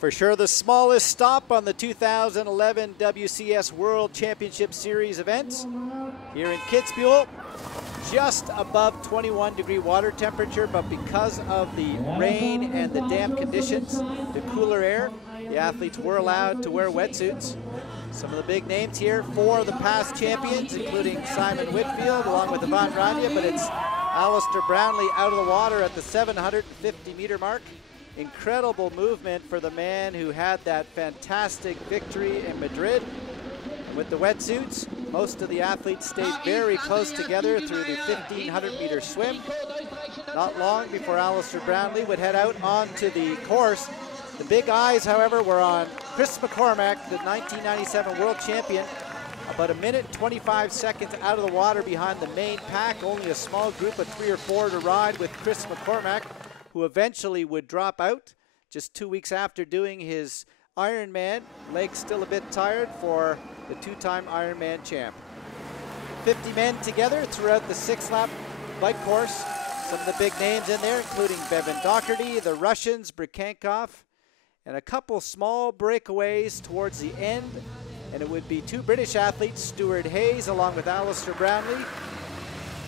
For sure the smallest stop on the 2011 WCS World Championship Series events here in Kitzbuehel. Just above 21-degree water temperature, but because of the rain and the damp conditions, the cooler air, the athletes were allowed to wear wetsuits. Some of the big names here, 4 of the past champions, including Simon Whitfield along with Ivan Rania, but it's Alistair Brownlee out of the water at the 750-meter mark. Incredible movement for the man who had that fantastic victory in Madrid. With the wetsuits, most of the athletes stayed very close together through the 1,500-meter swim. Not long before Alistair Brownlee would head out onto the course. The big eyes, however, were on Chris McCormack, the 1997 world champion. About 1 minute 25 seconds out of the water behind the main pack. Only a small group of 3 or 4 to ride with Chris McCormack, who eventually would drop out just 2 weeks after doing his Ironman. Legs still a bit tired for the 2-time Ironman champ. 50 men together throughout the 6-lap bike course. Some of the big names in there, including Bevan Doherty, the Russians, Brikankov, and a couple small breakaways towards the end. And it would be 2 British athletes, Stuart Hayes along with Alistair Brownlee,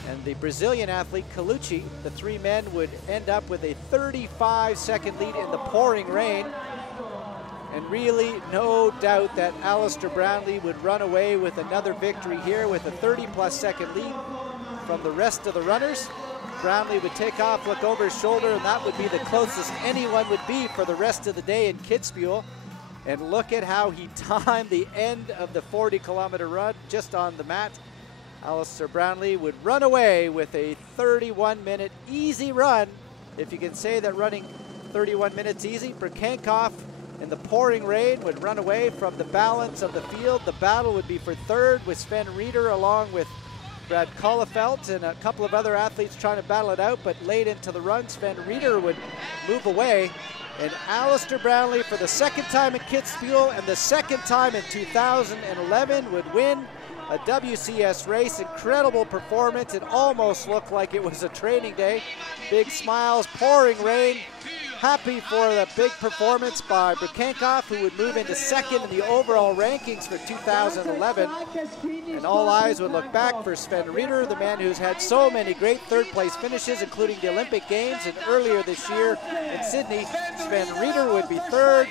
and the Brazilian athlete Colucci. The 3 men would end up with a 35-second lead in the pouring rain. And really no doubt that Alistair Brownlee would run away with another victory here with a 30-plus second lead from the rest of the runners. Brownlee would take off, look over his shoulder, and that would be the closest anyone would be for the rest of the day in Kitzbuehel. And look at how he timed the end of the 40-kilometer run just on the mat. Alistair Brownlee would run away with a 31-minute easy run, if you can say that running 31 minutes easy. Brikankov in the pouring rain would run away from the balance of the field. The battle would be for 3rd with Sven Rieder along with Brad Kollefelt and a couple of other athletes trying to battle it out, but late into the run, Sven Rieder would move away. And Alistair Brownlee, for the 2nd time in Kitzbuehel and the 2nd time in 2011, would win a WCS race. Incredible performance. It almost looked like it was a training day. Big smiles, pouring rain. Happy for the big performance by Brikankov, who would move into 2nd in the overall rankings for 2011. And all eyes would look back for Sven Rieder, the man who's had so many great 3rd-place finishes, including the Olympic Games, and earlier this year in Sydney. Sven Rieder would be 3rd.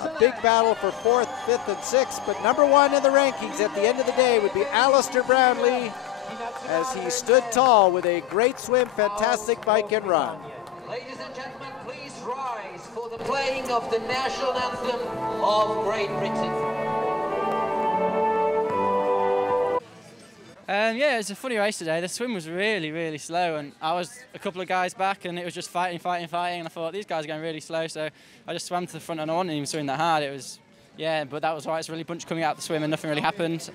A big battle for 4th, 5th, and 6th, but number 1 in the rankings at the end of the day would be Alistair Brownlee, as he stood tall with a great swim, fantastic bike and run. Ladies and gentlemen, please rise for the playing of the national anthem of Great Britain. Yeah, it was a funny race today. The swim was really, really slow, and I was a couple of guys back, and it was just fighting, and I thought, these guys are going really slow, so I just swam to the front, and I wasn't even swimming that hard. It was, yeah, but that was why it's really bunched coming out the swim, and nothing really happened.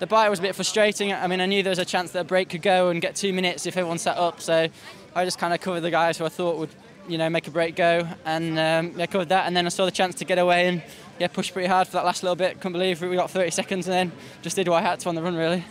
The bike was a bit frustrating. I mean, I knew there was a chance that a break could go and get 2 minutes if everyone sat up, so I just kind of covered the guys who I thought would, you know, make a break go, and yeah, covered that, and then I saw the chance to get away and, yeah, pushed pretty hard for that last little bit. Couldn't believe we got 30 seconds, and then just did what I had to on the run, really.